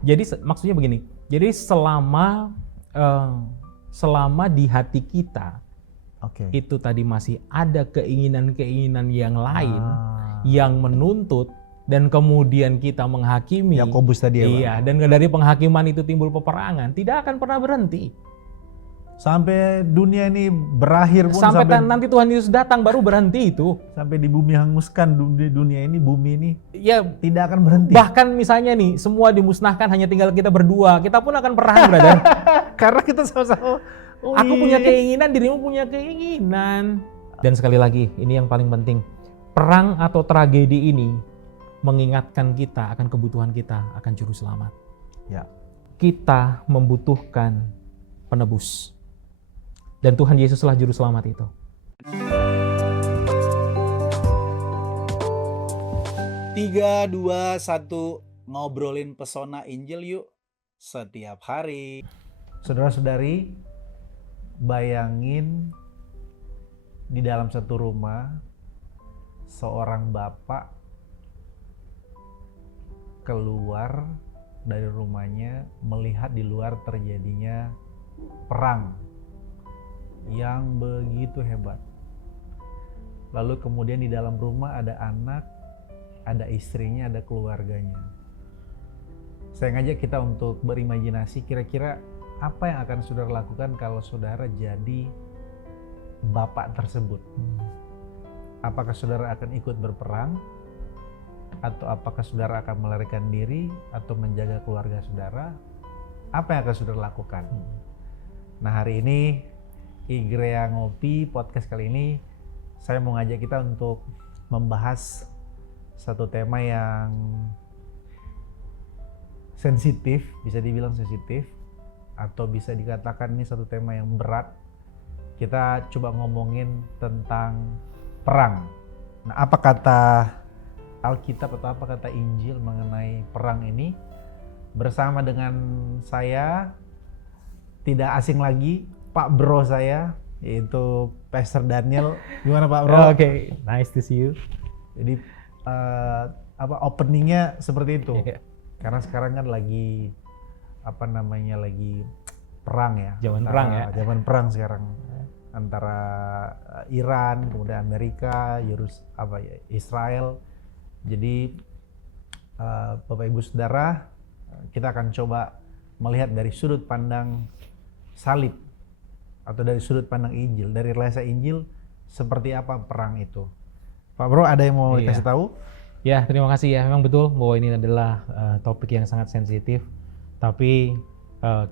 Jadi maksudnya begini. Jadi selama di hati kita Oke. itu tadi masih ada keinginan-keinginan yang lain Ah. yang menuntut dan kemudian kita menghakimi. Yakobus tadi ya, Pak? Iya, dan dari penghakiman itu timbul peperangan, tidak akan pernah berhenti. Sampai dunia ini berakhir pun, Sampai sampai nanti Tuhan Yesus datang baru berhenti itu. sampai di bumi hanguskan, dunia ini, bumi ini Ya, tidak akan berhenti. bahkan misalnya nih, semua dimusnahkan hanya tinggal kita berdua, kita pun akan perang, brother. Karena kita sama-sama. Aku punya keinginan, dirimu punya keinginan. Dan sekali lagi, ini yang paling penting. Perang atau tragedi ini mengingatkan kita akan kebutuhan kita akan juru selamat. Ya. Kita membutuhkan penebus. Dan Tuhan Yesuslah juru selamat itu. Tiga, dua, satu, ngobrolin pesona Injil yuk setiap hari. Saudara-saudari, bayangin di dalam satu rumah seorang bapak keluar dari rumahnya melihat di luar terjadinya perang yang begitu hebat. Lalu kemudian di dalam rumah ada anak, ada istrinya, ada keluarganya. Saya ngajak kita untuk berimajinasi kira-kira apa yang akan saudara lakukan kalau saudara jadi bapak tersebut. Apakah saudara akan ikut berperang? Atau apakah saudara akan melarikan diri atau menjaga keluarga saudara? Apa yang akan saudara lakukan? Nah, hari ini Igrea Ngopi podcast kali ini saya mau ngajak kita untuk membahas satu tema yang sensitif, bisa dibilang sensitif, atau bisa dikatakan ini satu tema yang berat. Kita coba ngomongin tentang perang. Nah, apa kata Alkitab atau apa kata Injil mengenai perang ini? Bersama dengan saya, tidak asing lagi, Pak Bro saya, yaitu Pastor Daniel. Gimana Pak Bro? Oke, nice to see you. Jadi openingnya seperti itu. Yeah. Karena sekarang kan lagi lagi perang ya. Zaman perang ya. Zaman perang sekarang antara Iran, kemudian Amerika, Israel. Jadi Bapak Ibu Saudara, kita akan coba melihat dari sudut pandang salib atau dari sudut pandang Injil, dari relasi Injil seperti apa perang itu. Pak Bro, ada yang mau dikasih tahu? Ya, terima kasih ya. Memang betul bahwa ini adalah topik yang sangat sensitif, tapi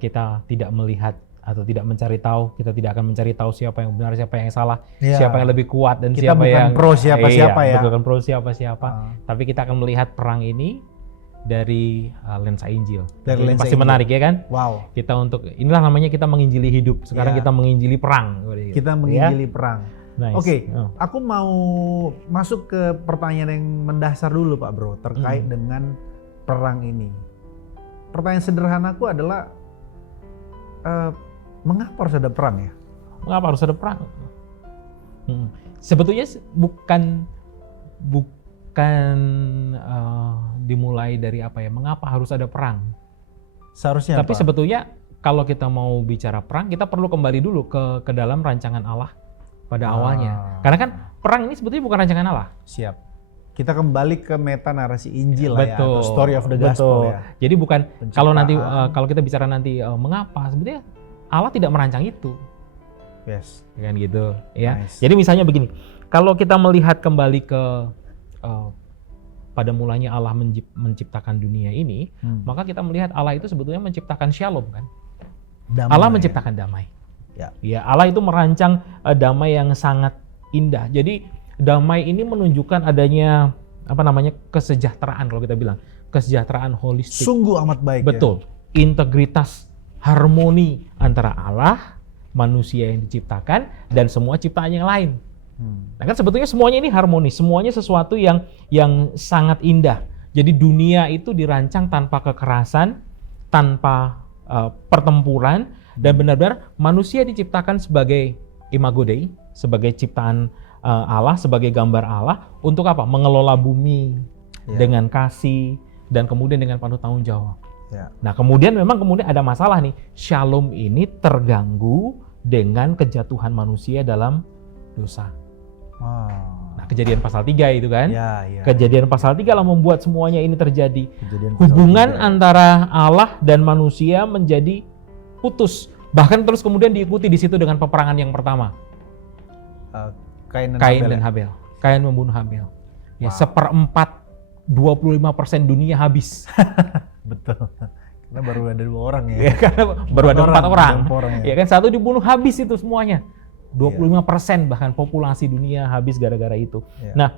kita tidak melihat atau tidak mencari tahu. Kita tidak akan mencari tahu siapa yang benar, siapa yang salah, siapa yang lebih kuat dan kita siapa bukan yang pro siapa-siapa ya. Bukan pro siapa-siapa. Tapi kita akan melihat perang ini dari lensa Injil. Dari lensa pasti Injil. Menarik ya kan? Wow. Kita inilah namanya kita menginjili hidup. Sekarang kita menginjili perang. Kita menginjili perang. Nice. Oke, aku mau masuk ke pertanyaan yang mendasar dulu Pak Bro terkait dengan perang ini. Pertanyaan sederhanaku adalah mengapa harus ada perang ya? Mengapa harus ada perang? Sebetulnya bukan dimulai dari apa ya? Mengapa harus ada perang? Seharusnya Tapi apa? sebetulnya kalau kita mau bicara perang, kita perlu kembali dulu ke dalam rancangan Allah pada awalnya. Karena kan perang ini sebetulnya bukan rancangan Allah. Siap. Kita kembali ke meta narasi Injil lah ya, Betul. atau story of the gospel ya. Jadi bukan Penciptaan. kalau nanti kalau kita bicara nanti mengapa, sebetulnya Allah tidak merancang itu. Yes. Kan gitu ya. Nice. Jadi misalnya begini, kalau kita melihat kembali ke pada mulanya Allah menciptakan dunia ini, maka kita melihat Allah itu sebetulnya menciptakan shalom kan. Damai. Allah menciptakan damai. Ya, Allah itu merancang damai yang sangat indah. Jadi damai ini menunjukkan adanya kesejahteraan, kalau kita bilang kesejahteraan holistik. Sungguh amat baik. Betul. Integritas, harmoni antara Allah, manusia yang diciptakan dan semua ciptaan yang lain. Nah kan sebetulnya semuanya ini harmoni, semuanya sesuatu yang sangat indah. Jadi dunia itu dirancang tanpa kekerasan, tanpa pertempuran, dan benar-benar manusia diciptakan sebagai imago Dei, sebagai ciptaan Allah, sebagai gambar Allah, untuk apa? Mengelola bumi dengan kasih dan kemudian dengan penuh tanggung jawab. Ya. Nah kemudian ada masalah nih, shalom ini terganggu dengan kejatuhan manusia dalam dosa. Nah kejadian pasal 3 itu kan, Ya. kejadian pasal 3 lah membuat semuanya ini terjadi. Kejadian pasal Hubungan 3. antara Allah dan manusia menjadi putus. Bahkan terus kemudian diikuti di situ dengan peperangan yang pertama. Kain Dan Habel. Kain membunuh Habel. Ya, seperempat 25% dunia habis. Betul. Karena baru ada 2 orang ya. Ya, karena baru ada 4 orang. Ya. Ya kan, satu dibunuh habis itu semuanya. 25% bahkan populasi dunia habis gara-gara itu. Ya. Nah,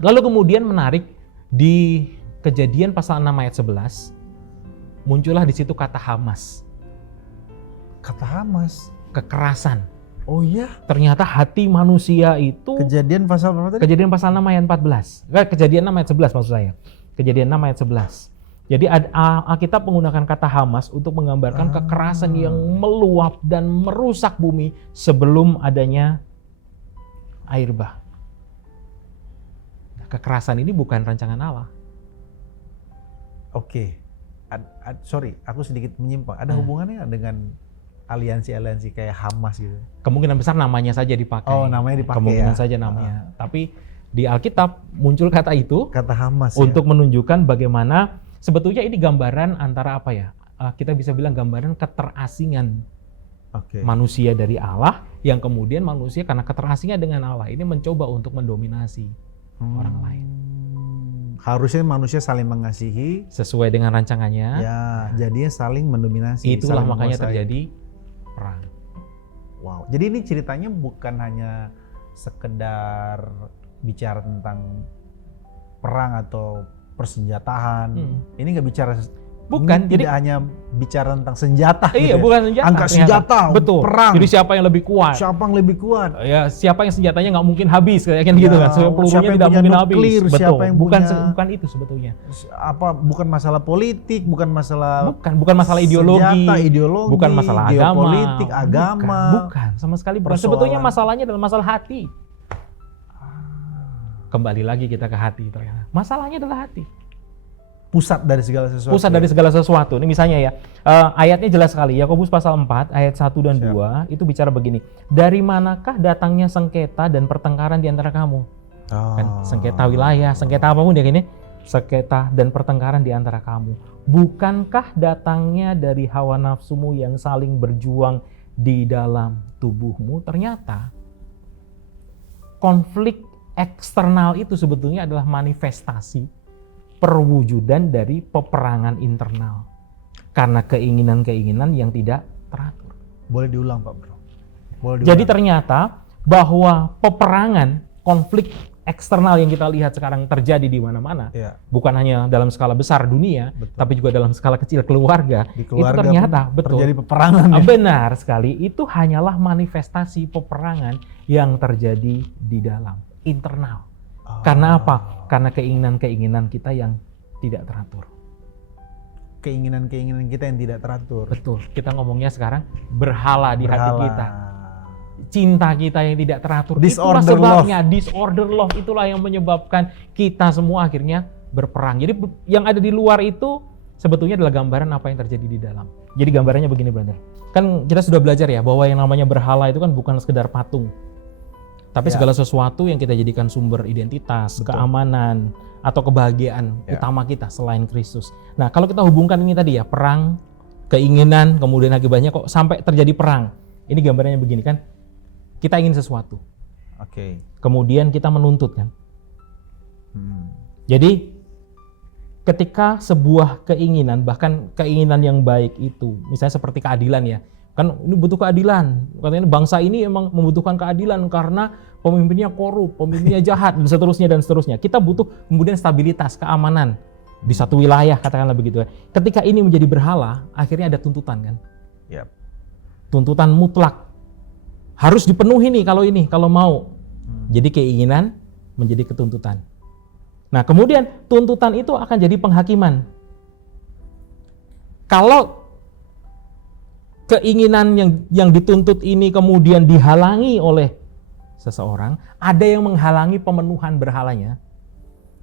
lalu kemudian menarik di Kejadian pasal 6 ayat 11 muncullah di situ kata Hamas. Kata Hamas. Kekerasan. Oh iya. Ternyata hati manusia itu Kejadian pasal berapa tadi? Kejadian pasal 6 ayat 14. Kejadian 6 ayat 11 maksud saya. Kejadian 6 ayat 11. Jadi Alkitab menggunakan kata Hamas untuk menggambarkan kekerasan yang meluap dan merusak bumi sebelum adanya air bah. Nah, kekerasan ini bukan rancangan Allah. Oke. Sorry, aku sedikit menyimpang. Ada hubungannya dengan aliansi-aliansi kayak Hamas gitu? Kemungkinan besar namanya saja dipakai. Oh, namanya dipakai. Kemungkinan ya. saja namanya. Tapi di Alkitab muncul kata itu Kata Hamas untuk menunjukkan bagaimana sebetulnya ini gambaran antara apa ya? Kita bisa bilang gambaran keterasingan manusia dari Allah, yang kemudian manusia karena keterasingan dengan Allah ini mencoba untuk mendominasi orang lain. Harusnya manusia saling mengasihi Sesuai dengan rancangannya. ya, jadinya saling mendominasi. Itulah saling makanya menguasai. terjadi perang. Wow. Jadi ini ceritanya bukan hanya sekedar bicara tentang perang atau persenjataan. Ini nggak bicara. Bukan, ini jadi tidak hanya bicara tentang senjata. iya, gitu ya. bukan senjata. Angkat senjata, betul. perang. Jadi siapa yang lebih kuat? Siapa yang lebih kuat? Ya, siapa yang senjatanya nggak mungkin habis, kayak gitu kan? siapa Pelurunya yang tidak punya mungkin nuklir, habis. Betul. siapa yang Bukan itu sebetulnya. Bukan masalah politik, bukan masalah Bukan masalah ideologi, senjata, ideologi, bukan masalah agama, geopolitik, agama. bukan sama sekali bukan. Persoalan. Sebetulnya masalahnya adalah masalah hati. Kembali lagi kita ke hati ternyata. Masalahnya adalah hati. Pusat dari segala sesuatu. Pusat dari segala sesuatu. Ini misalnya ya, ayatnya jelas sekali. Yakobus pasal 4 ayat 1 dan 2 itu bicara begini. Dari manakah datangnya sengketa dan pertengkaran di antara kamu? Kan sengketa wilayah, sengketa apapun ya gini. Sengketa dan pertengkaran di antara kamu. Bukankah datangnya dari hawa nafsumu yang saling berjuang di dalam tubuhmu? Ternyata konflik eksternal itu sebetulnya adalah manifestasi perwujudan dari peperangan internal karena keinginan-keinginan yang tidak teratur. Boleh diulang Pak Bro? Boleh diulang. Jadi ternyata bahwa peperangan, konflik eksternal yang kita lihat sekarang terjadi di mana-mana, bukan hanya dalam skala besar dunia, tapi juga dalam skala kecil keluarga, di keluarga itu ternyata betul terjadi peperangan. Ya? Benar sekali, itu hanyalah manifestasi peperangan yang terjadi di dalam internal. Karena apa? Karena keinginan-keinginan kita yang tidak teratur. Keinginan-keinginan kita yang tidak teratur. Betul. Kita ngomongnya sekarang berhala di hati kita. Cinta kita yang tidak teratur. Itulah sebabnya disorder love. Itulah yang menyebabkan kita semua akhirnya berperang. Jadi yang ada di luar itu sebetulnya adalah gambaran apa yang terjadi di dalam. Jadi gambarannya begini, brother. Kan kita sudah belajar ya bahwa yang namanya berhala itu kan bukan sekedar patung. Tapi segala sesuatu yang kita jadikan sumber identitas, keamanan, atau kebahagiaan utama kita selain Kristus. Nah, kalau kita hubungkan ini tadi ya, perang, keinginan, kemudian akibatnya kok sampai terjadi perang. Ini gambarnya begini kan, kita ingin sesuatu. Kemudian kita menuntut kan. Jadi, ketika sebuah keinginan, bahkan keinginan yang baik itu, misalnya seperti keadilan ya, kan ini butuh keadilan. Katanya bangsa ini emang membutuhkan keadilan karena pemimpinnya korup, pemimpinnya jahat, dan seterusnya. Kita butuh kemudian stabilitas, keamanan di satu wilayah, katakanlah begitu. Ketika ini menjadi berhala, akhirnya ada tuntutan kan? Tuntutan mutlak. Harus dipenuhi nih kalau mau. Jadi keinginan menjadi ketuntutan. Nah, kemudian tuntutan itu akan jadi penghakiman. Kalau keinginan yang dituntut ini kemudian dihalangi oleh seseorang, ada yang menghalangi pemenuhan berhalanya,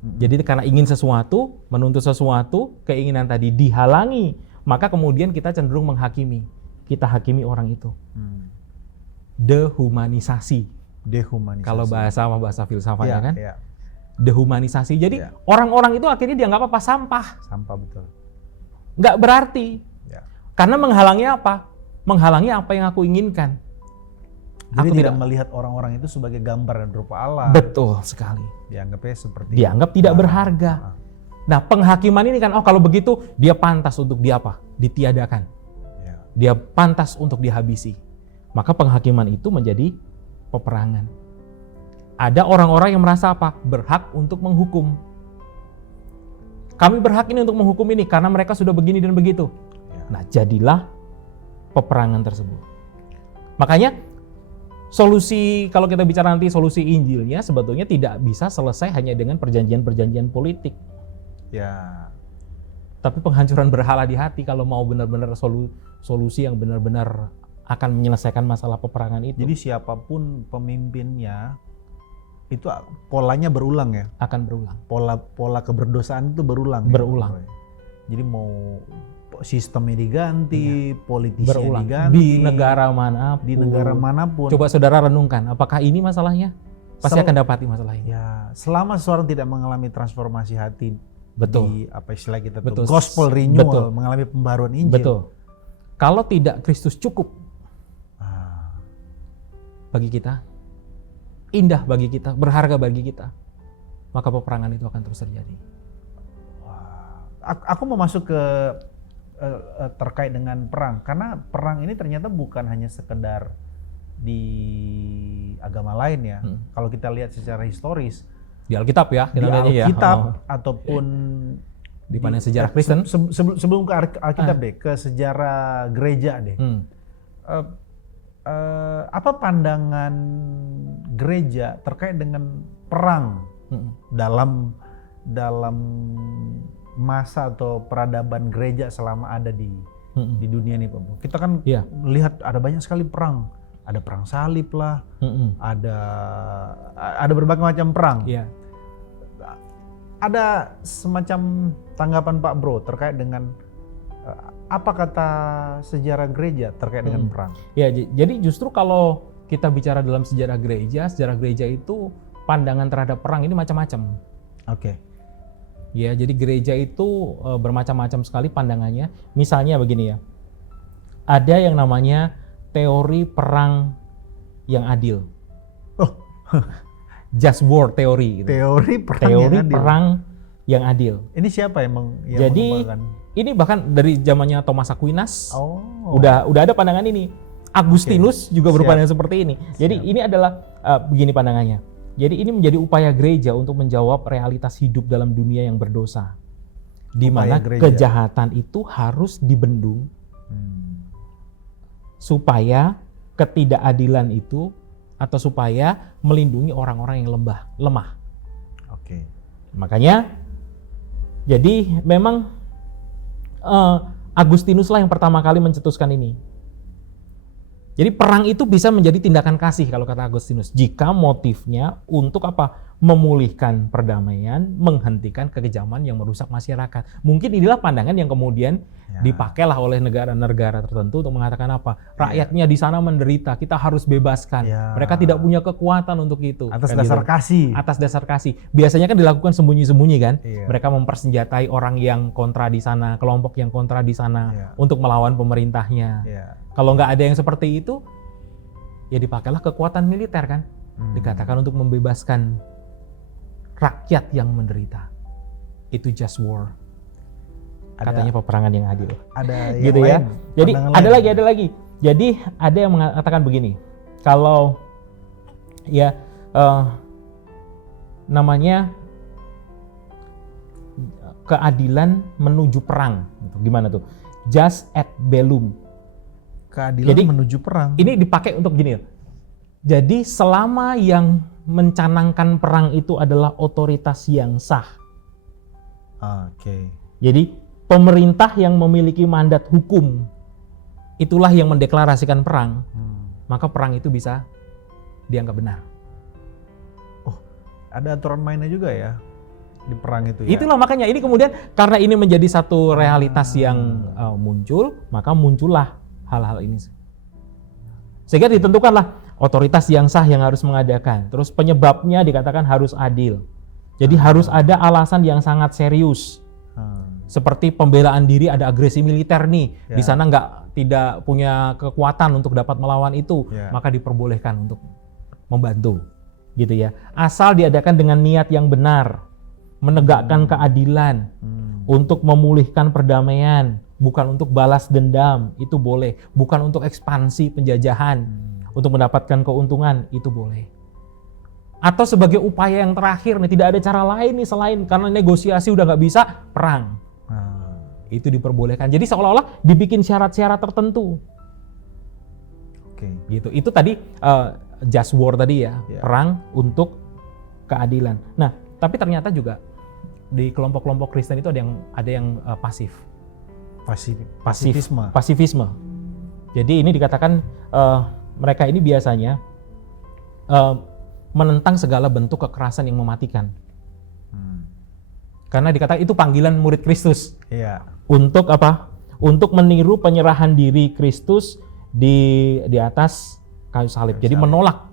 Jadi karena ingin sesuatu, menuntut sesuatu, keinginan tadi dihalangi, maka kemudian kita cenderung menghakimi. Kita hakimi orang itu. Dehumanisasi. Dehumanisasi. Kalau bahasa filsafatnya kan. Iya. Dehumanisasi. Jadi Iya. orang-orang itu akhirnya dianggap apa? Sampah. Sampah, betul. Nggak berarti. Ya. Karena menghalangi apa? Menghalangi apa yang aku inginkan. Jadi Aku tidak melihat orang-orang itu sebagai gambar dan rupa Allah. Betul sekali. Dianggapnya seperti Dianggap tidak berharga. Nah, penghakiman ini kan, oh kalau begitu dia pantas untuk ditiadakan. Ya. Dia pantas untuk dihabisi. Maka penghakiman itu menjadi peperangan. Ada orang-orang yang merasa apa? Berhak untuk menghukum. Kami berhak ini untuk menghukum ini karena mereka sudah begini dan begitu. Ya. Nah, jadilah peperangan tersebut. Makanya solusi, kalau kita bicara nanti solusi Injilnya sebetulnya tidak bisa selesai hanya dengan perjanjian-perjanjian politik. Ya. Tapi penghancuran berhala di hati kalau mau benar-benar solusi yang benar-benar akan menyelesaikan masalah peperangan itu. Jadi siapapun pemimpinnya itu polanya berulang ya. Akan berulang. Pola keberdosaan itu berulang. Berulang. Ya? Jadi mau sistemnya diganti, politisinya Berulang. diganti. Di negara manapun. Di negara manapun. Coba saudara renungkan, apakah ini masalahnya? Pasti akan dapati masalah ini. Ya, selama seorang tidak mengalami transformasi hati, Betul. di apa istilah kita Betul. tuh, gospel renewal, Betul. mengalami pembaruan Injil. Betul. Kalau tidak Kristus cukup bagi kita, indah bagi kita, berharga bagi kita, maka peperangan itu akan terus terjadi. Wah. Aku mau masuk ke terkait dengan perang, karena perang ini ternyata bukan hanya sekedar di agama lain ya. Kalau kita lihat secara historis Di Alkitab ya, di kita lihatnya ya. Alkitab Oh. ataupun Di mana sejarah Kristen? Sebelum ke Alkitab deh, ke sejarah gereja deh. Apa pandangan gereja terkait dengan perang dalam masa atau peradaban gereja selama ada di dunia ini, Pak? Kita kan melihat ada banyak sekali perang, ada perang salib lah, ada berbagai macam perang. Iya. Ada semacam tanggapan Pak Bro terkait dengan apa kata sejarah gereja terkait dengan perang? Ya, jadi justru kalau kita bicara dalam sejarah gereja itu pandangan terhadap perang ini macam-macam. Oke. Ya, jadi gereja itu bermacam-macam sekali pandangannya. Misalnya begini ya, ada yang namanya teori perang yang adil. Oh, just war teori. Gitu. Teori perang yang adil. Ini siapa yang jadi mengembangkan? Ini bahkan dari zamannya Thomas Aquinas. Oh. Udah ada pandangan ini. Agustinus juga berpandangan seperti ini. Jadi ini adalah begini pandangannya. Jadi ini menjadi upaya gereja untuk menjawab realitas hidup dalam dunia yang berdosa, di mana kejahatan itu harus dibendung supaya ketidakadilan itu atau supaya melindungi orang-orang yang lemah. Oke. Makanya jadi memang Agustinus lah yang pertama kali mencetuskan ini. Jadi perang itu bisa menjadi tindakan kasih kalau kata Agustinus, jika motifnya untuk apa? Memulihkan perdamaian, menghentikan kekejaman yang merusak masyarakat. Mungkin inilah pandangan yang kemudian dipakailah oleh negara-negara tertentu untuk mengatakan apa? Rakyatnya di sana menderita, kita harus bebaskan. Mereka tidak punya kekuatan untuk itu. Atas dasar kasih. Atas dasar kasih. Biasanya kan dilakukan sembunyi-sembunyi kan? Mereka mempersenjatai orang yang kontra di sana, kelompok yang kontra di sana untuk melawan pemerintahnya. Kalau nggak ada yang seperti itu, ya dipakailah kekuatan militer kan? Dikatakan untuk membebaskan rakyat yang menderita. Itu just war. Katanya peperangan yang adil. Ada gitu yang ya. lain, Jadi ada lagi. Jadi ada yang mengatakan begini. Kalau ya namanya keadilan menuju perang. Gimana tuh? Jus ad bellum. Keadilan menuju perang. Ini dipakai untuk gini. Jadi selama yang mencanangkan perang itu adalah otoritas yang sah. Oke. Jadi pemerintah yang memiliki mandat hukum itulah yang mendeklarasikan perang. Maka perang itu bisa dianggap benar. Oh, ada aturan mainnya juga ya? di perang itu ya. Itulah makanya ini kemudian karena ini menjadi satu realitas yang muncul, maka muncullah hal-hal ini. Sehingga ditentukanlah otoritas yang sah yang harus mengadakan. Terus penyebabnya dikatakan harus adil. Jadi harus ada alasan yang sangat serius. Seperti pembelaan diri, ada agresi militer nih. Ya. Di sana tidak punya kekuatan untuk dapat melawan itu, maka diperbolehkan untuk membantu. Gitu ya. Asal diadakan dengan niat yang benar, menegakkan keadilan, untuk memulihkan perdamaian, bukan untuk balas dendam, itu boleh. Bukan untuk ekspansi penjajahan, untuk mendapatkan keuntungan, itu boleh. Atau sebagai upaya yang terakhir nih, tidak ada cara lain nih selain karena negosiasi udah nggak bisa, perang. Itu diperbolehkan. Jadi seolah-olah dibikin syarat-syarat tertentu. Gitu. Itu tadi just war tadi ya, perang untuk keadilan. Nah, tapi ternyata juga di kelompok-kelompok Kristen itu ada yang pasif. Pasifisme. Jadi ini dikatakan mereka ini biasanya menentang segala bentuk kekerasan yang mematikan. Karena dikatakan itu panggilan murid Kristus. Untuk apa? Untuk meniru penyerahan diri Kristus di atas kayu salib. Jadi menolak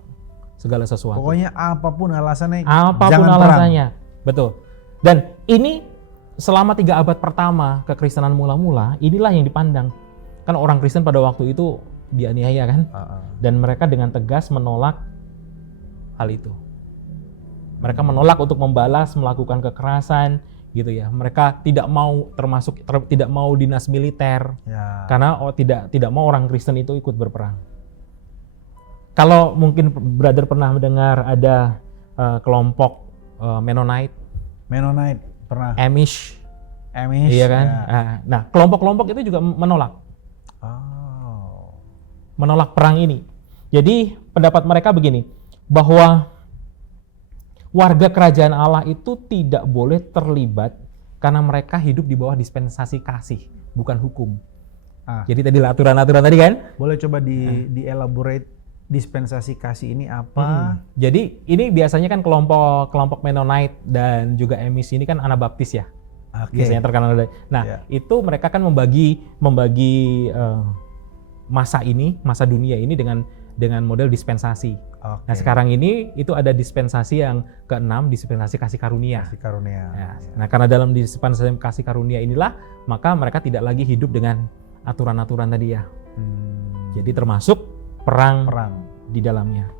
segala sesuatu. Pokoknya apapun alasannya. Apapun alasannya. Betul. Dan ini selama 3 abad pertama kekristenan mula-mula, inilah yang dipandang. Kan orang Kristen pada waktu itu dianiaya kan? Dan mereka dengan tegas menolak hal itu. Mereka menolak untuk membalas, melakukan kekerasan, gitu ya. Mereka tidak mau tidak mau dinas militer, karena tidak mau orang Kristen itu ikut berperang. Kalau mungkin brother pernah mendengar ada kelompok Mennonite pernah. Amish, iya kan? Ya. Nah, kelompok-kelompok itu juga menolak. Menolak perang ini. Jadi pendapat mereka begini, bahwa warga kerajaan Allah itu tidak boleh terlibat karena mereka hidup di bawah dispensasi kasih, bukan hukum. Jadi tadi aturan-aturan tadi kan? Boleh coba di-elaborate dispensasi kasih ini apa? Jadi ini biasanya kan kelompok Mennonite dan juga Amish ini kan Anabaptis ya. Biasanya terkenal. Nah, itu mereka kan membagi masa dunia ini dengan model dispensasi. Nah, sekarang ini itu ada dispensasi yang ke-6, dispensasi kasih karunia. Nah, karena dalam dispensasi kasih karunia inilah, maka mereka tidak lagi hidup dengan aturan-aturan tadi ya. Jadi termasuk perang di dalamnya.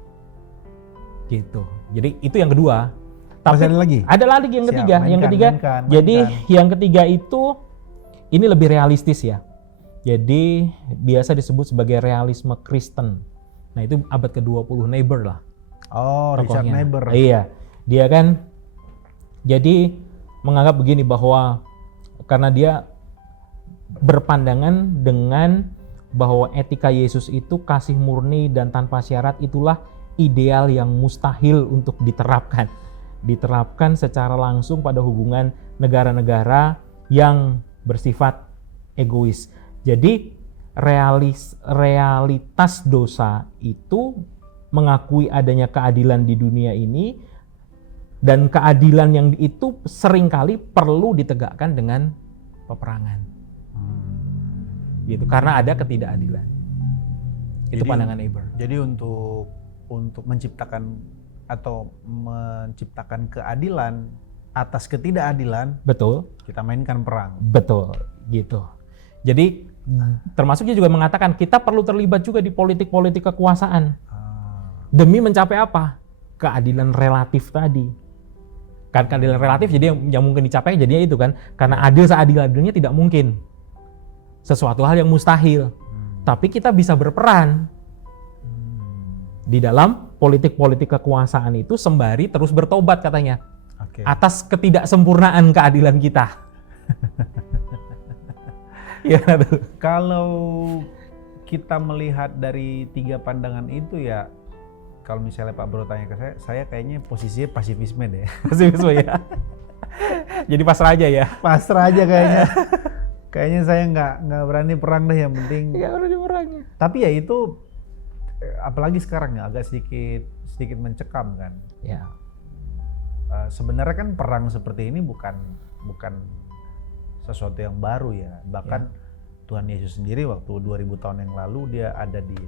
Gitu. Jadi itu yang kedua. Tapi ada lagi? Ada lagi yang ketiga. Jadi yang ketiga itu ini lebih realistis ya. Jadi biasa disebut sebagai realisme Kristen. Nah, itu abad ke-20, Niebuhr lah. Richard Niebuhr. Iya. Dia kan jadi menganggap begini, bahwa karena dia berpandangan dengan bahwa etika Yesus itu kasih murni dan tanpa syarat, itulah ideal yang mustahil untuk diterapkan secara langsung pada hubungan negara-negara yang bersifat egois. Jadi realitas dosa itu mengakui adanya keadilan di dunia ini, dan keadilan yang itu seringkali perlu ditegakkan dengan peperangan. Gitu, karena ada ketidakadilan. Itu pandangan Niebuhr. Jadi untuk menciptakan keadilan atas ketidakadilan, betul, kita mainkan perang. Betul, gitu. Jadi termasuknya juga mengatakan kita perlu terlibat juga di politik kekuasaan. Demi mencapai apa? Keadilan relatif tadi. Kan keadilan relatif jadi yang mungkin dicapai jadinya itu kan, karena adil seadil-adilnya tidak mungkin. Sesuatu hal yang mustahil. Tapi kita bisa berperan di dalam politik kekuasaan itu sembari terus bertobat katanya. Atas ketidaksempurnaan keadilan kita. Ya, kalau kita melihat dari 3 pandangan itu ya, kalau misalnya Pak Bro tanya ke saya kayaknya posisinya pasifisme deh. Pasifisme ya. Jadi pasrah aja ya. Pasrah aja kayaknya. Kayaknya saya nggak berani perang deh, yang penting. Nggak berani perang. Tapi ya itu, apalagi sekarang ya agak sedikit mencekam kan. Ya. sebenarnya kan perang seperti ini bukan sesuatu yang baru ya. Bahkan Tuhan Yesus sendiri waktu 2000 tahun yang lalu dia ada di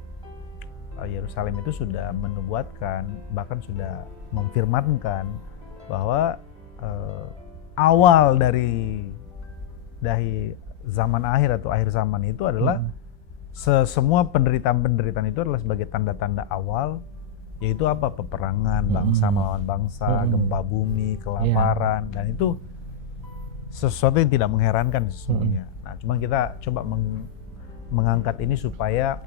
Yerusalem itu sudah menubuatkan, bahkan sudah memfirmankan bahwa awal dari zaman akhir atau akhir zaman itu adalah semua penderitaan itu adalah sebagai tanda-tanda awal, yaitu apa? Peperangan bangsa melawan bangsa, gempa bumi, kelaparan, dan itu sesuatu yang tidak mengherankan sesungguhnya. Nah, cuma kita coba mengangkat ini supaya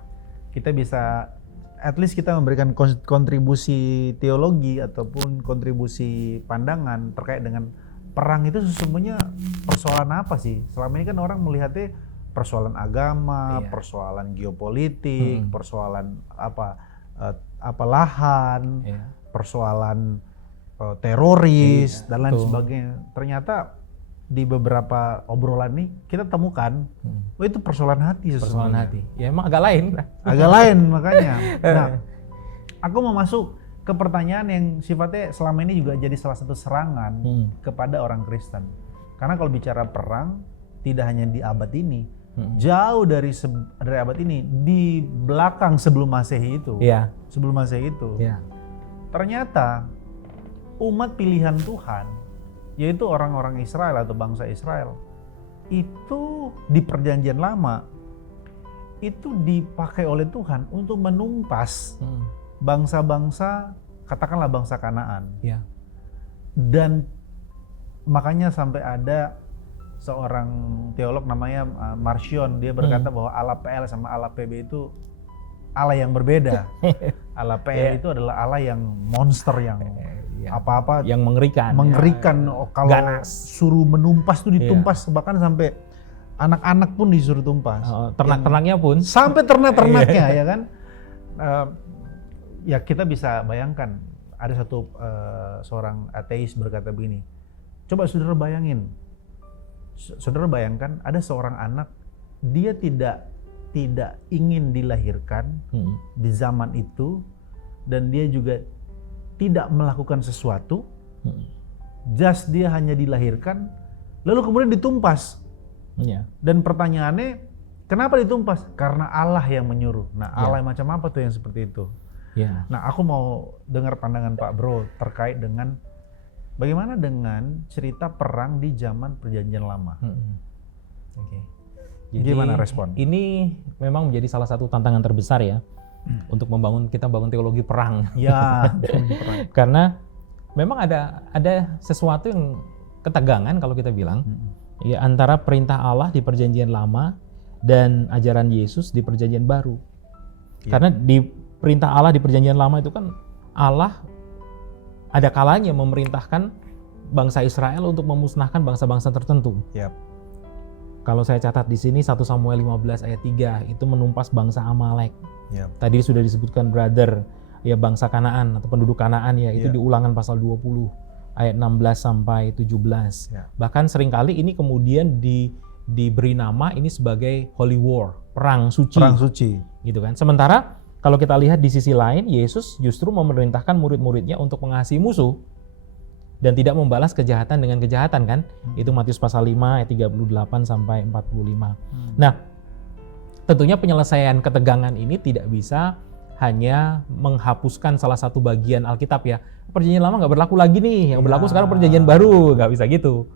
kita bisa at least kita memberikan kontribusi teologi ataupun kontribusi pandangan terkait dengan perang itu sesungguhnya persoalan apa sih? Selama ini kan orang melihatnya persoalan agama, persoalan geopolitik, persoalan apa lahan, persoalan teroris dan lain sebagainya. Ternyata di beberapa obrolan nih kita temukan, itu persoalan hati sesungguhnya. Persoalan hati. Ya emang agak lain. Agak lain makanya. Nah, aku mau masuk ke pertanyaan yang sifatnya selama ini juga jadi salah satu serangan kepada orang Kristen. Karena kalau bicara perang, tidak hanya di abad ini, jauh dari abad ini, di belakang sebelum Masehi itu, ternyata umat pilihan Tuhan, yaitu orang-orang Israel atau bangsa Israel, itu di Perjanjian Lama itu dipakai oleh Tuhan untuk menumpas bangsa-bangsa, katakanlah bangsa Kanaan. Dan makanya sampai ada seorang teolog namanya Marcion, dia berkata bahwa Allah PL sama Allah PB itu Allah yang berbeda. Allah PL itu adalah Allah yang monster, yang apa-apa yang mengerikan. Kalau ganas, suruh menumpas tuh ditumpas, bahkan sampai anak-anak pun disuruh tumpas. Ternak-ternaknya pun sampai ternak-ternaknya ya kan. Ya kita bisa bayangkan ada satu seorang ateis berkata begini. Coba saudara bayangin. Saudara bayangkan ada seorang anak, dia tidak ingin dilahirkan di zaman itu, dan dia juga tidak melakukan sesuatu, just dia hanya dilahirkan, lalu kemudian ditumpas. Dan pertanyaannya, kenapa ditumpas? Karena Allah yang menyuruh. Nah, Allah yang macam apa tuh yang seperti itu? Nah, aku mau dengar pandangan Pak Bro terkait dengan bagaimana dengan cerita perang di zaman Perjanjian Lama. Jadi, gimana respon? Ini memang menjadi salah satu tantangan terbesar ya. Untuk kita bangun teologi perang. Karena memang ada sesuatu yang ketegangan kalau kita bilang ya, antara perintah Allah di Perjanjian Lama dan ajaran Yesus di Perjanjian Baru. Karena di perintah Allah di Perjanjian Lama itu kan Allah ada kalanya memerintahkan bangsa Israel untuk memusnahkan bangsa-bangsa tertentu. Kalau saya catat di sini 1 Samuel 15 ayat 3 itu menumpas bangsa Amalek. Tadi sudah disebutkan brother ya, bangsa Kanaan atau penduduk Kanaan ya, itu di Ulangan pasal 20 ayat 16 sampai 17. Bahkan seringkali ini kemudian diberi nama ini sebagai Holy War, perang suci. Gitu kan. Sementara kalau kita lihat di sisi lain, Yesus justru memerintahkan murid-muridnya untuk mengasihi musuh dan tidak membalas kejahatan dengan kejahatan kan. Itu Matius pasal 5 ayat 38 sampai 45. Nah, tentunya penyelesaian ketegangan ini tidak bisa hanya menghapuskan salah satu bagian Alkitab ya. Perjanjian Lama nggak berlaku lagi nih, yang berlaku sekarang Perjanjian Baru, nggak bisa gitu.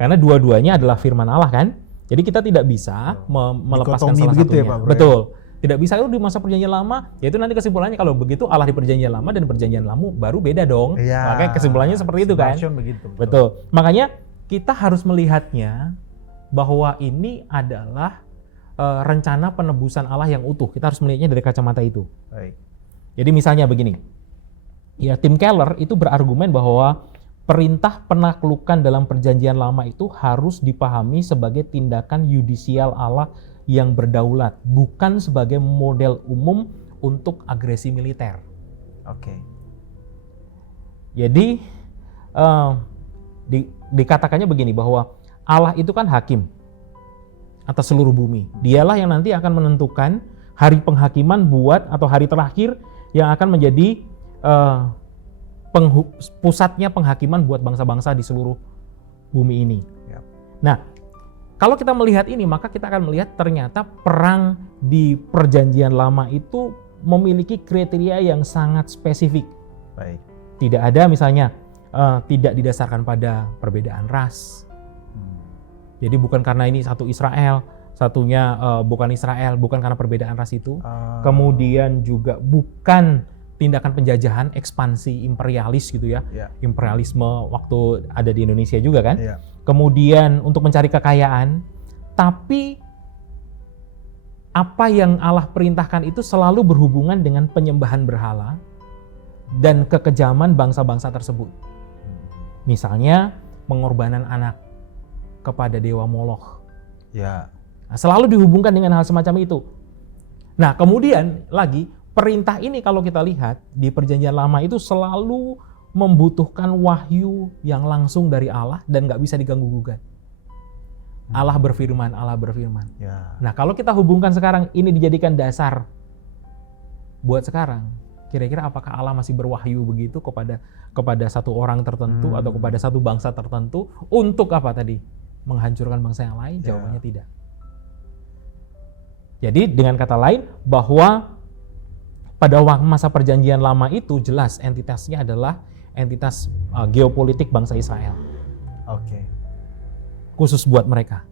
Karena dua-duanya adalah firman Allah kan. Jadi kita tidak bisa melepaskan salah satunya. Ya, Pak Bro, betul. Tidak bisa itu di masa Perjanjian Lama, yaitu nanti kesimpulannya kalau begitu Allah di Perjanjian Lama dan Perjanjian Lama baru beda dong. Makanya kesimpulannya seperti itu kan. Betul. Makanya kita harus melihatnya bahwa ini adalah rencana penebusan Allah yang utuh. Kita harus melihatnya dari kacamata itu. Jadi misalnya begini, ya Tim Keller itu berargumen bahwa perintah penaklukan dalam Perjanjian Lama itu harus dipahami sebagai tindakan yudisial Allah yang berdaulat, bukan sebagai model umum untuk agresi militer. Jadi dikatakannya begini, bahwa Allah itu kan hakim atas seluruh bumi. Dialah yang nanti akan menentukan hari penghakiman atau hari terakhir yang akan menjadi pusatnya penghakiman buat bangsa-bangsa di seluruh bumi ini. Yap. Nah, kalau kita melihat ini, maka kita akan melihat ternyata perang di Perjanjian Lama itu memiliki kriteria yang sangat spesifik. Baik. Tidak ada misalnya tidak didasarkan pada perbedaan ras. Jadi bukan karena ini satu Israel, satunya bukan Israel, bukan karena perbedaan ras itu. Kemudian juga bukan tindakan penjajahan, ekspansi imperialis gitu ya. Ya. Imperialisme waktu ada di Indonesia juga kan. Ya. Kemudian untuk mencari kekayaan, tapi apa yang Allah perintahkan itu selalu berhubungan dengan penyembahan berhala dan kekejaman bangsa-bangsa tersebut. Misalnya pengorbanan anak kepada dewa Moloch. Ya. Nah, selalu dihubungkan dengan hal semacam itu. Nah, kemudian lagi perintah ini kalau kita lihat di Perjanjian Lama itu selalu membutuhkan wahyu yang langsung dari Allah dan nggak bisa diganggu-gugat. Allah berfirman, Allah berfirman. Ya. Nah, kalau kita hubungkan sekarang, ini dijadikan dasar buat sekarang. Kira-kira apakah Allah masih berwahyu begitu kepada satu orang tertentu atau kepada satu bangsa tertentu untuk apa tadi? Menghancurkan bangsa yang lain? Jawabannya tidak. Jadi dengan kata lain bahwa pada masa Perjanjian Lama itu jelas entitasnya adalah entitas geopolitik bangsa Israel. Oke. Khusus buat mereka.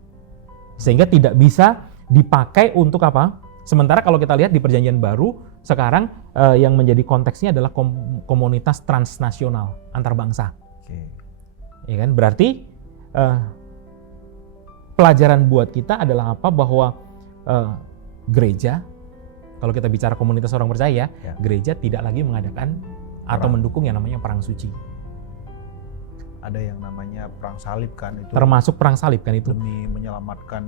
Sehingga tidak bisa dipakai untuk apa? Sementara kalau kita lihat di Perjanjian Baru sekarang yang menjadi konteksnya adalah komunitas transnasional antar bangsa. Oke. Ya kan? Berarti pelajaran buat kita adalah apa? Bahwa gereja, kalau kita bicara komunitas orang percaya, Ya. gereja tidak lagi mengadakan atau mendukung yang namanya perang suci. Ada yang namanya perang salib kan itu. Termasuk perang salib kan itu. Demi menyelamatkan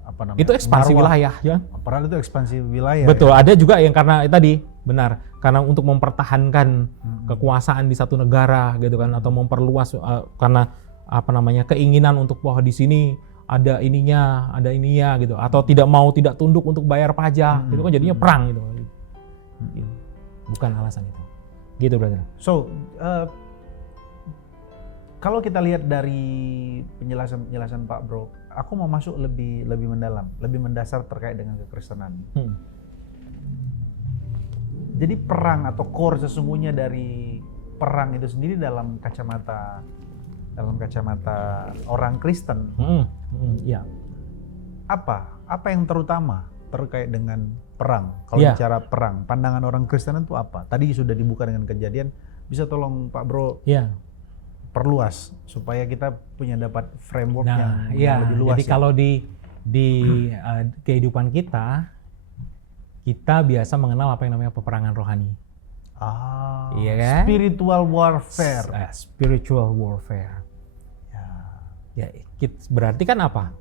apa namanya? Itu ekspansi marwah. wilayah ya. Padahal itu ekspansi wilayah. Betul, Ya? ada juga yang karena tadi benar, karena untuk mempertahankan kekuasaan di satu negara gitu kan, atau memperluas karena apa namanya keinginan untuk wah di sini ada ininya gitu, atau tidak tunduk untuk bayar pajak, itu kan jadinya perang gitu. Bukan alasan itu. Gitu berarti. So, kalau kita lihat dari penjelasan Pak Bro, aku mau masuk lebih mendalam, lebih mendasar terkait dengan kekristenan. Jadi perang atau core sesungguhnya dari perang itu sendiri dalam kacamata orang Kristen, Ya. apa yang terutama terkait dengan perang? Kalau Ya. bicara perang, pandangan orang Kristen itu apa? Tadi sudah dibuka dengan Kejadian, bisa tolong Pak Bro Ya. perluas supaya kita punya dapat framework Nah, yang lebih luas. jadi kalau di kehidupan kita biasa mengenal apa yang namanya peperangan rohani. Iya kan? Spiritual warfare. Spiritual warfare. Ya, berarti kan apa?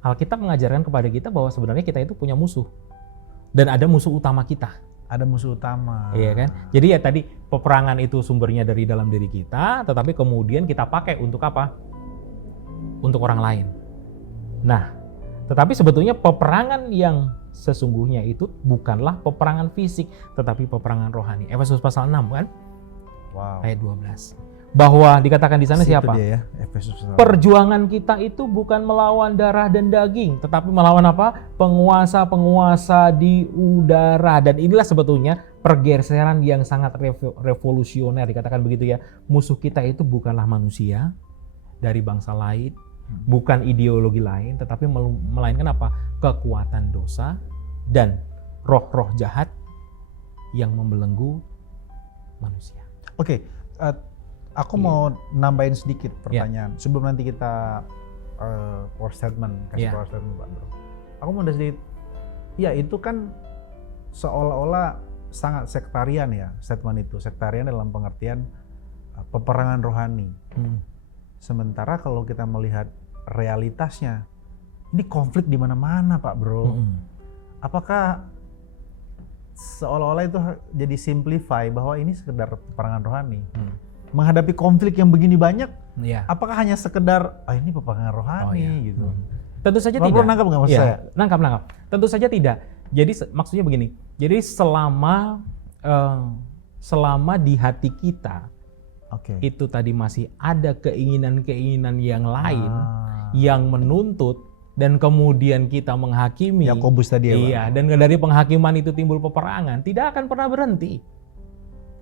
Alkitab mengajarkan kepada kita bahwa sebenarnya kita itu punya musuh. Dan ada musuh utama kita. Ada musuh utama. Iya kan? Jadi ya tadi peperangan itu sumbernya dari dalam diri kita, tetapi kemudian kita pakai untuk apa? Untuk orang lain. Nah, tetapi sebetulnya peperangan yang sesungguhnya itu bukanlah peperangan fisik, tetapi peperangan rohani. Efesus pasal 6 kan? Wow. Ayat 12. Bahwa dikatakan di sana Situ siapa? dia ya, Efesus 6. Perjuangan kita itu bukan melawan darah dan daging, tetapi melawan apa? Penguasa-penguasa di udara. Dan inilah sebetulnya pergeseran yang sangat revolusioner, dikatakan begitu ya. Musuh kita itu bukanlah manusia dari bangsa lain, bukan ideologi lain, tetapi melainkan apa? Kekuatan dosa dan roh-roh jahat yang membelenggu manusia. Oke, aku mau nambahin sedikit pertanyaan sebelum nanti kita power statement, kasih power statement Pak Bro. Aku mau ada sedikit, ya itu kan seolah-olah sangat sektarian ya statement itu, sektarian dalam pengertian peperangan rohani. Sementara kalau kita melihat realitasnya, ini konflik di mana-mana Pak Bro. Apakah seolah-olah itu jadi simplify bahwa ini sekedar peperangan rohani? Menghadapi konflik yang begini banyak, apakah hanya sekedar ini peperangan rohani gitu? Tentu saja Pak tidak. Bro nangkap nggak maksud saya? Nangkap. Tentu saja tidak. Jadi maksudnya begini. Jadi selama selama di hati kita Oke. itu tadi masih ada keinginan-keinginan yang lain Ah. yang menuntut dan kemudian kita menghakimi. Yakobus tadi ya, Pak? Iya, dan dari penghakiman itu timbul peperangan, tidak akan pernah berhenti.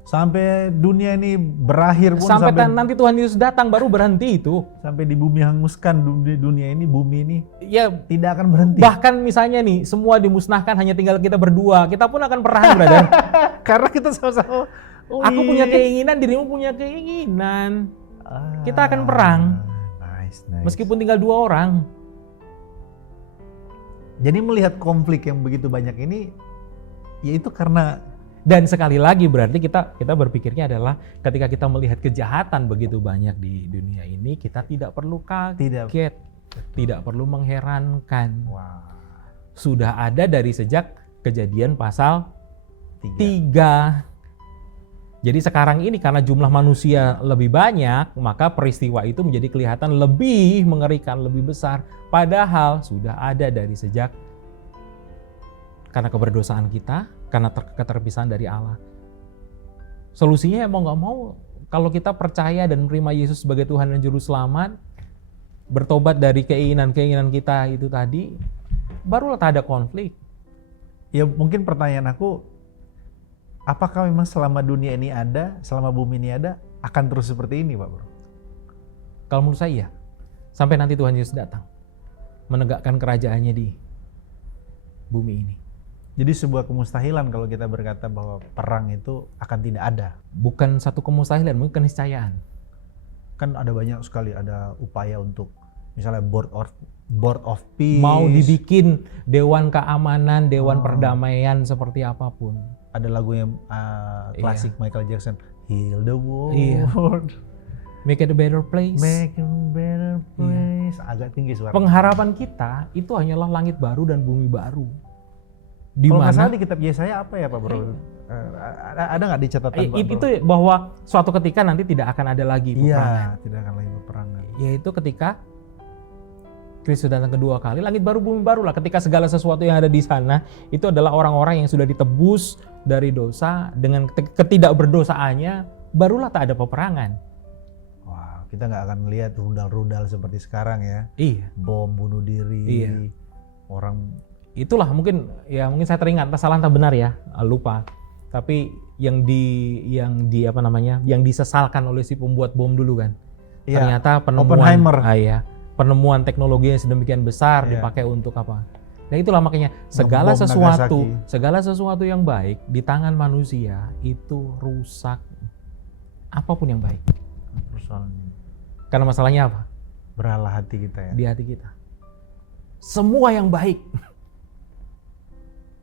Sampai dunia ini berakhir pun, Sampai sampai nanti Tuhan Yesus datang baru berhenti itu. sampai di bumi hanguskan, dunia ini, bumi ini Ya, tidak akan berhenti. bahkan misalnya nih, semua dimusnahkan hanya tinggal kita berdua, kita pun akan perang, brother. Karena kita sama-sama. Aku punya keinginan, dirimu punya keinginan. Kita akan perang. Nice. Meskipun tinggal 2 orang. Jadi melihat konflik yang begitu banyak ini, yaitu karena Dan sekali lagi berarti kita berpikirnya adalah ketika kita melihat kejahatan begitu banyak di dunia ini, kita tidak perlu kaget, tidak perlu mengherankan. wah, Sudah ada dari sejak Kejadian pasal 3. 3. Jadi sekarang ini karena jumlah manusia lebih banyak, maka peristiwa itu menjadi kelihatan lebih mengerikan, lebih besar. Padahal sudah ada dari sejak karena keberdosaan kita, karena keterpisahan dari Allah. Solusinya mau nggak mau, kalau kita percaya dan menerima Yesus sebagai Tuhan dan Juru Selamat, bertobat dari keinginan-keinginan kita itu tadi, barulah tak ada konflik. Ya mungkin pertanyaan aku, apakah memang selama dunia ini ada, selama bumi ini ada, akan terus seperti ini, Pak Bro? Kalau menurut saya, sampai nanti Tuhan Yesus datang, menegakkan kerajaannya di bumi ini. Jadi sebuah kemustahilan kalau kita berkata bahwa perang itu akan tidak ada. Bukan satu kemustahilan, mungkin keniscayaan. Kan ada banyak sekali, ada upaya untuk misalnya board of peace. Mau dibikin dewan keamanan, dewan perdamaian seperti apapun. Ada lagunya klasik Michael Jackson, Heal the World. Iya. Make it a better place. Make it a better place. Agak tinggi suara. Pengharapan kita itu hanyalah langit baru dan bumi baru. Di Kalau nggak mana salah di kitab Yesaya apa ya Pak Bro? Ada nggak di catatan Pak Bro? itu bahwa suatu ketika nanti tidak akan ada lagi peperangan. Iya, tidak akan lagi peperangan. Yaitu ketika Kristus datang kedua kali, langit baru bumi baru lah. Ketika segala sesuatu yang ada di sana itu adalah orang-orang yang sudah ditebus dari dosa, dengan ketidakberdosaannya barulah tak ada peperangan. Wah, kita nggak akan melihat rudal-rudal seperti sekarang ya. Iya. Bom bunuh diri. Iya. Orang. Itulah mungkin saya teringat, entah salah entah benar ya, lupa. Tapi yang disesalkan oleh si pembuat bom dulu kan. Iya, Ternyata penemuan Oppenheimer. Penemuan teknologi yang sedemikian besar Iya. dipakai untuk apa? Nah itulah makanya Ngebom segala sesuatu yang baik di tangan manusia itu rusak. Apapun yang baik. Persoalannya. Karena masalahnya apa? Beralah hati kita ya. Di hati kita. Semua yang baik.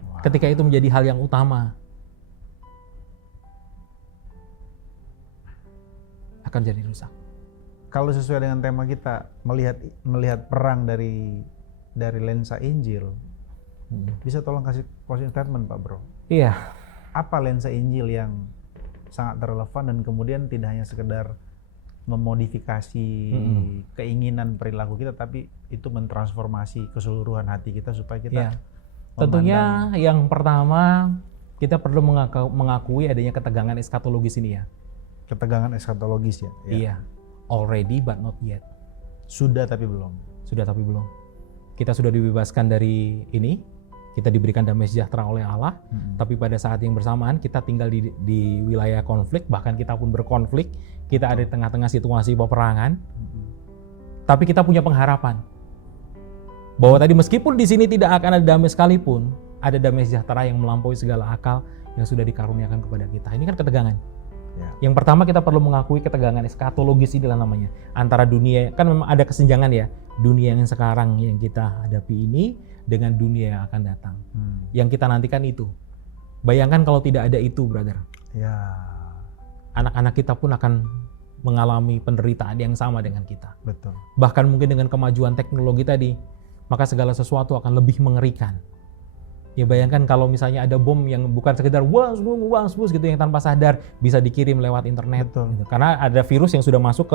Wah. Ketika itu menjadi hal yang utama, akan jadi rusak. Kalau sesuai dengan tema kita, melihat perang dari lensa Injil, bisa tolong kasih closing statement Pak Bro? Iya. Apa lensa Injil yang sangat relevan dan kemudian tidak hanya sekedar memodifikasi keinginan perilaku kita, tapi itu mentransformasi keseluruhan hati kita supaya kita Iya. Tentunya yang pertama kita perlu mengakui adanya ketegangan eskatologis ini ya. ketegangan eskatologis ya. Iya. Already but not yet. Sudah tapi belum. Sudah tapi belum. Kita sudah dibebaskan dari ini. Kita diberikan damai sejahtera oleh Allah. Tapi pada saat yang bersamaan kita tinggal di wilayah konflik. Bahkan kita pun berkonflik. Kita ada di tengah-tengah situasi peperangan. Tapi kita punya pengharapan. Bahwa tadi meskipun di sini tidak akan ada damai sekalipun. Ada damai sejahtera yang melampaui segala akal yang sudah dikaruniakan kepada kita. Ini kan ketegangan. Ya. Yang pertama kita perlu mengakui ketegangan eskatologis inilah namanya. Antara dunia, kan memang ada kesenjangan ya. Dunia yang sekarang yang kita hadapi ini dengan dunia yang akan datang. Yang kita nantikan itu. Bayangkan kalau tidak ada itu, brother. Ya. Anak-anak kita pun akan mengalami penderitaan yang sama dengan kita. Betul. Bahkan mungkin dengan kemajuan teknologi tadi, maka segala sesuatu akan lebih mengerikan. Ya bayangkan kalau misalnya ada bom yang bukan sekedar wang bus gitu yang tanpa sadar bisa dikirim lewat internet. Gitu. Karena ada virus yang sudah masuk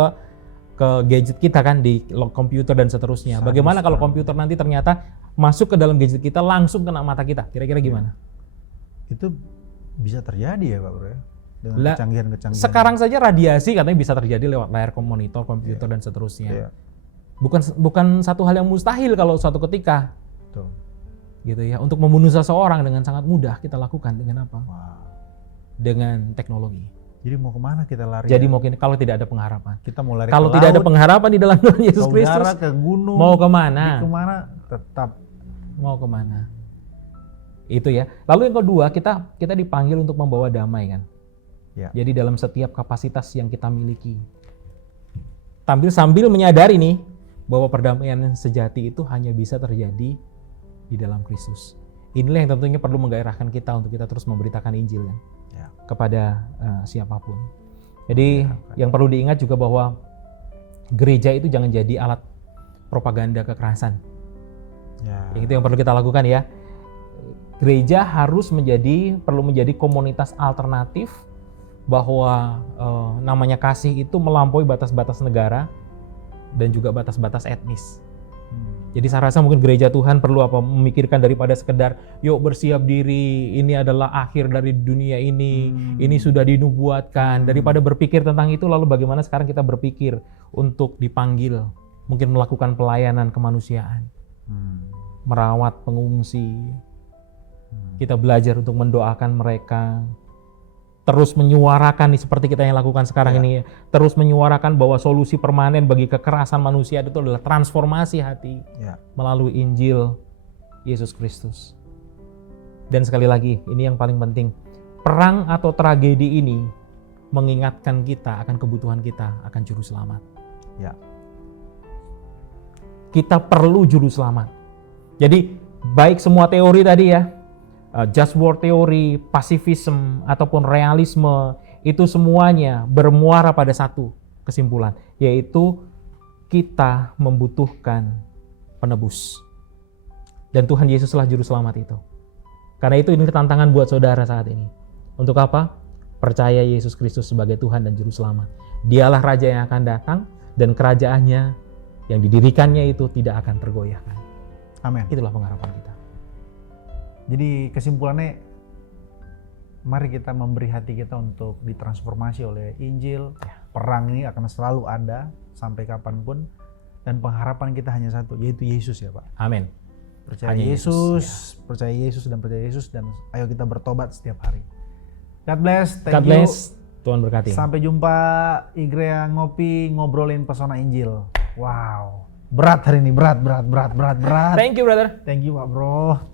ke gadget kita kan, di komputer dan seterusnya. Bagaimana kalau komputer nanti ternyata masuk ke dalam gadget kita langsung kena mata kita? Kira-kira gimana? Itu bisa terjadi ya Pak Bro ya? dengan Lah, kecanggihan-kecanggihan. Sekarang saja radiasi katanya bisa terjadi lewat layar monitor, komputer dan seterusnya. Iya, Bukan satu hal yang mustahil kalau suatu ketika betul. gitu ya. Untuk membunuh seseorang dengan sangat mudah kita lakukan dengan apa? Wow. Dengan teknologi. Jadi mau kemana kita lari? Jadi ya? mungkin kalau tidak ada pengharapan. Kita mau lari Kalau ke tidak ada laut, pengharapan di dalam Tuhan Yesus ke Kristus, udara, ke gunung, mau kemana? di kemana tetap. Mau kemana? Itu ya. Lalu yang kedua, kita dipanggil untuk membawa damai kan. Ya. Jadi dalam setiap kapasitas yang kita miliki. Sambil menyadari nih bahwa perdamaian sejati itu hanya bisa terjadi di dalam Kristus. Inilah yang tentunya perlu menggairahkan kita untuk kita terus memberitakan Injil kan, Ya. kepada siapapun. Jadi yang perlu diingat juga bahwa gereja itu jangan jadi alat propaganda kekerasan. Ya. Itu yang perlu kita lakukan ya. Gereja perlu menjadi komunitas alternatif bahwa namanya kasih itu melampaui batas-batas negara dan juga batas-batas etnis. Jadi saya rasa mungkin gereja Tuhan perlu memikirkan daripada sekedar yuk bersiap diri, ini adalah akhir dari dunia ini sudah dinubuatkan. Daripada berpikir tentang itu, lalu bagaimana sekarang kita berpikir untuk dipanggil, mungkin melakukan pelayanan kemanusiaan, merawat pengungsi. Kita belajar untuk mendoakan mereka, terus menyuarakan seperti kita yang lakukan sekarang ini, terus menyuarakan bahwa solusi permanen bagi kekerasan manusia itu adalah transformasi hati melalui Injil Yesus Kristus. Dan sekali lagi, ini yang paling penting, perang atau tragedi ini mengingatkan kita akan kebutuhan kita akan juru selamat. Ya. Kita perlu juru selamat. Jadi baik semua teori tadi ya, just war teori, pasifisme, ataupun realisme, itu semuanya bermuara pada satu kesimpulan, yaitu kita membutuhkan penebus. Dan Tuhan Yesuslah juru selamat itu. Karena itu ini tantangan buat saudara saat ini. Untuk apa? Percaya Yesus Kristus sebagai Tuhan dan juru selamat. Dialah Raja yang akan datang dan kerajaannya yang didirikannya itu tidak akan tergoyahkan. Amin. Itulah pengharapan kita. Jadi kesimpulannya, mari kita memberi hati kita untuk ditransformasi oleh Injil. Perang ini akan selalu ada sampai kapanpun, dan pengharapan kita hanya satu, yaitu Yesus ya Pak. Amin. Percaya Hanya Yesus, percaya Yesus dan percaya Yesus, dan ayo kita bertobat setiap hari. God bless, thank God you. bless. Tuhan berkati. Sampai jumpa Igrea Ngopi ngobrolin pesona Injil. Wow, berat hari ini, berat. Thank you brother. Thank you Pak Bro.